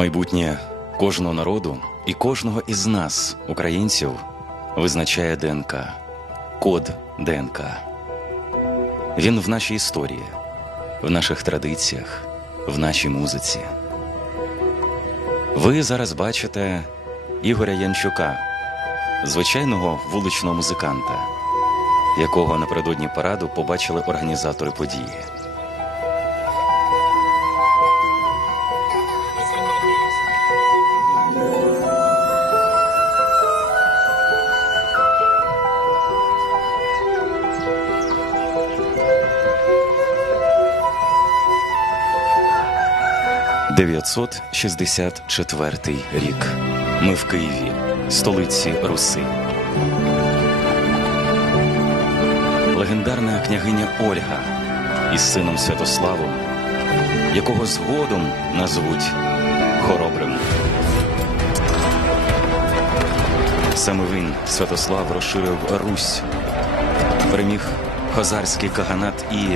Майбутнє кожного народу і кожного із нас, українців, визначає ДНК, код ДНК. Він в нашій історії, в наших традиціях, в нашій музиці. Ви зараз бачите Ігоря Янчука, звичайного вуличного музиканта, якого напередодні параду побачили організатори події. «964 рік. Ми в Києві, столиці Руси. Легендарна княгиня Ольга із сином Святославом, якого згодом назвуть Хоробрим. Саме він, Святослав, розширив Русь, переміг хазарський каганат і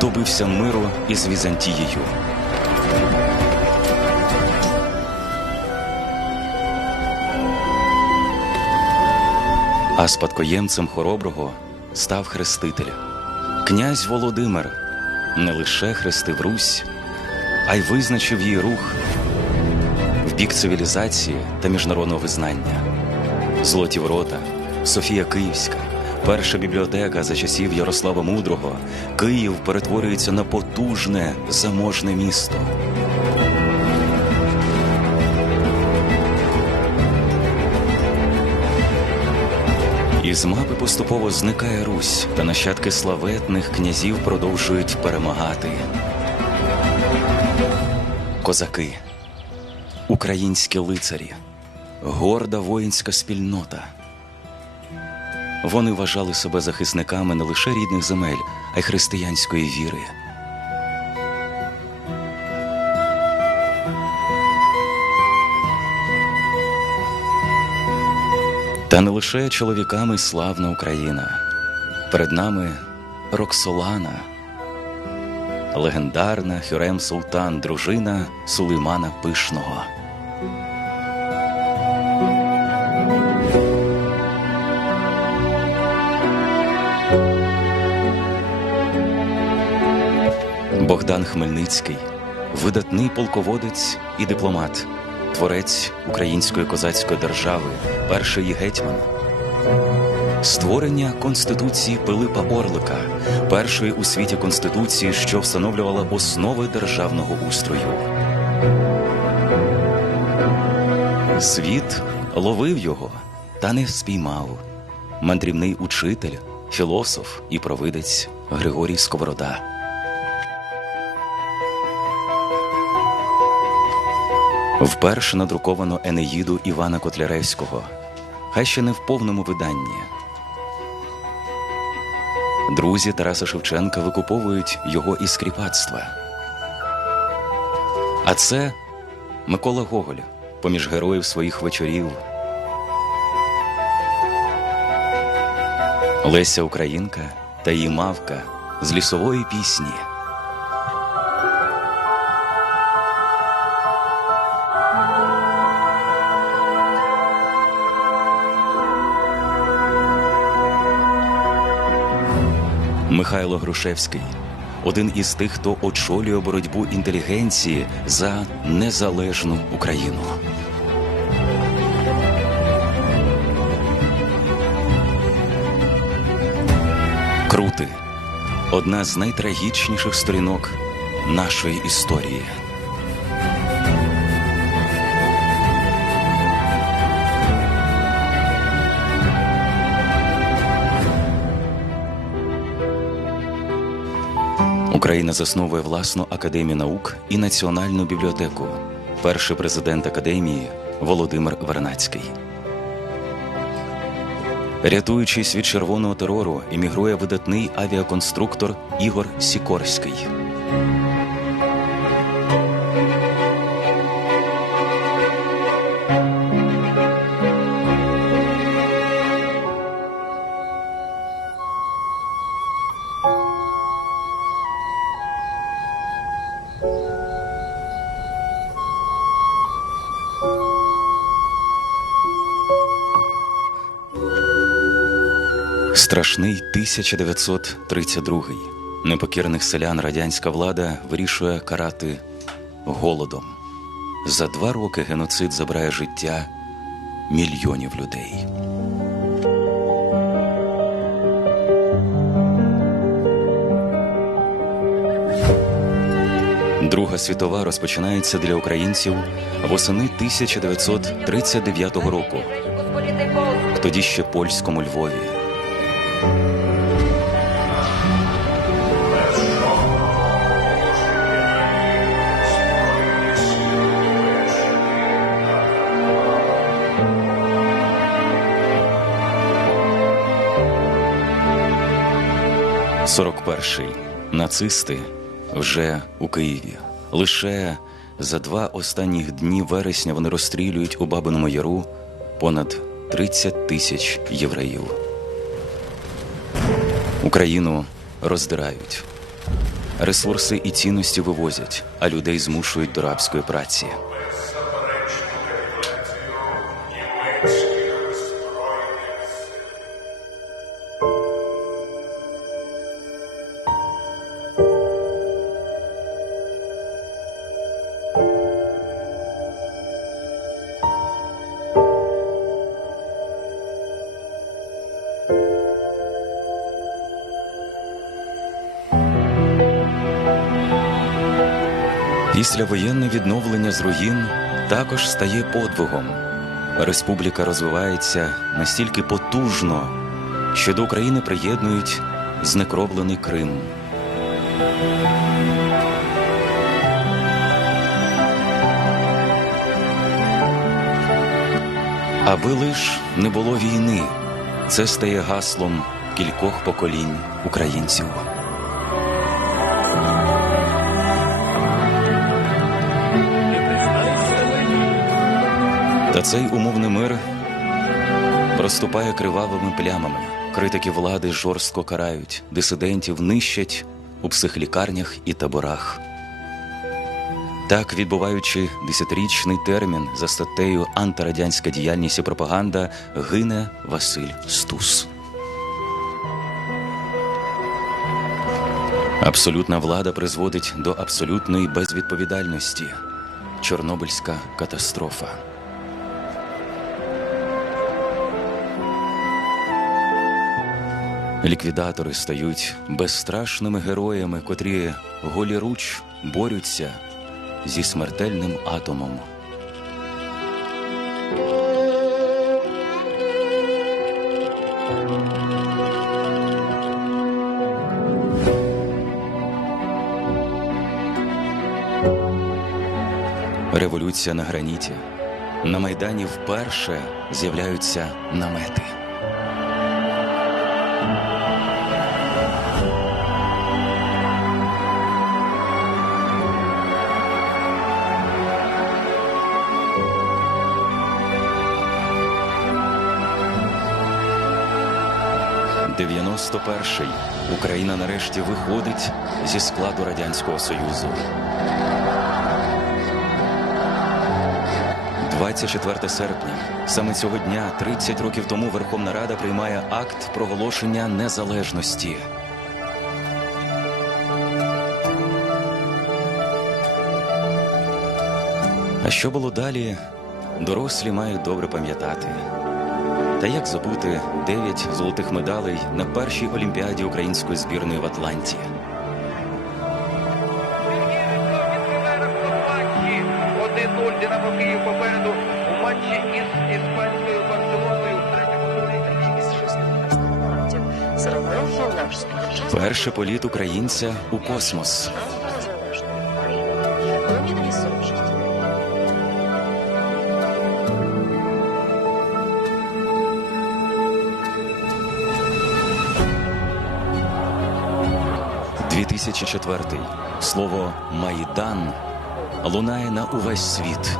добився миру із Візантією. А спадкоємцем хороброго став хреститель. Князь Володимир не лише хрестив Русь, а й визначив її рух в бік цивілізації та міжнародного визнання. Золоті ворота, Софія Київська, перша бібліотека за часів Ярослава Мудрого, Київ перетворюється на потужне заможне місто. Із мапи поступово зникає Русь, та нащадки славетних князів продовжують перемагати. Козаки, українські лицарі, горда воїнська спільнота. Вони вважали себе захисниками не лише рідних земель, а й християнської віри. Та не лише чоловіками славна Україна. Перед нами Роксолана, легендарна Хюрем Султан, дружина Сулеймана Пишного. Богдан Хмельницький, видатний полководець і дипломат, творець української козацької держави, перший гетьман. Створення Конституції Пилипа Орлика, першої у світі конституції, що встановлювала основи державного устрою. Світ ловив його та не спіймав. Мандрівний учитель, філософ і провидець Григорій Сковорода. Вперше надруковано Енеїду Івана Котляревського, хай ще не в повному виданні. Друзі Тараса Шевченка викуповують його із кріпацтва. А це Микола Гоголь, поміж героїв своїх вечорів. Леся Українка та її мавка з лісової пісні. Михайло Грушевський один із тих, хто очолює боротьбу інтелігенції за незалежну Україну. Крути одна з найтрагічніших сторінок нашої історії. Україна засновує власну академію наук і національну бібліотеку. Перший президент академії Володимир Вернацький. Рятуючись від червоного терору, емігрує видатний авіаконструктор Ігор Сікорський. Страшний 1932. Непокірних селян радянська влада вирішує карати голодом. За два роки геноцид забирає життя мільйонів людей. Друга світова розпочинається для українців восени 1939 року, тоді ще польському Львові. Сорок перший. Нацисти вже у Києві. Лише за два останніх дні вересня вони розстрілюють у Бабиному Яру понад 30 тисяч євреїв. Україну роздирають. Ресурси і цінності вивозять, а людей змушують до рабської праці. Післявоєнне відновлення з руїн також стає подвигом. Республіка розвивається настільки потужно, що до України приєднують знекровлений Крим. Аби лиш не було війни, це стає гаслом кількох поколінь українців. Та цей умовний мир проступає кривавими плямами. Критики влади жорстко карають, дисидентів нищать у психлікарнях і таборах. Так, відбуваючи десятирічний термін за статтею антирадянська діяльність і пропаганда, гине Василь Стус. Абсолютна влада призводить до абсолютної безвідповідальності. Чорнобильська катастрофа. Ліквідатори стають безстрашними героями, котрі голіруч борються зі смертельним атомом. Революція на граніті. На Майдані вперше з'являються намети. Дев'яносто перший Україна нарешті виходить зі складу Радянського Союзу. 24 серпня. Саме цього дня, 30 років тому, Верховна Рада приймає акт проголошення незалежності. А що було далі, дорослі мають добре пам'ятати. Та як забути дев'ять золотих медалей на першій олімпіаді української збірної в Атланті? матчі 1-0 Динамо Київ у матчі із іспанською Барселоною. Перший політ українця у космос. – 2004. Слово Майдан лунає на увесь світ.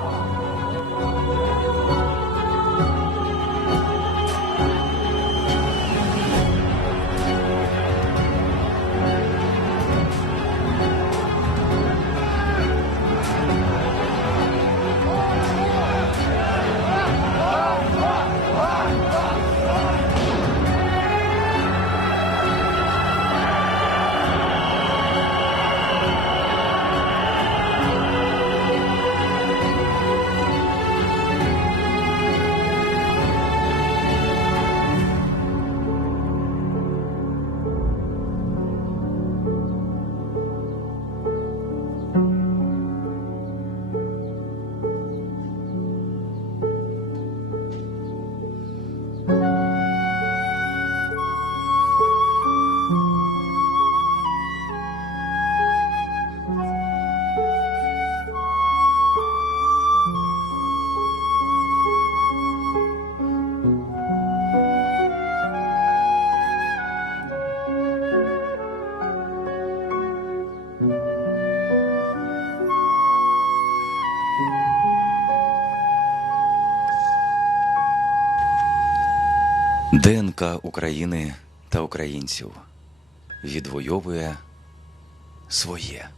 ДНК України та українців відвоює своє.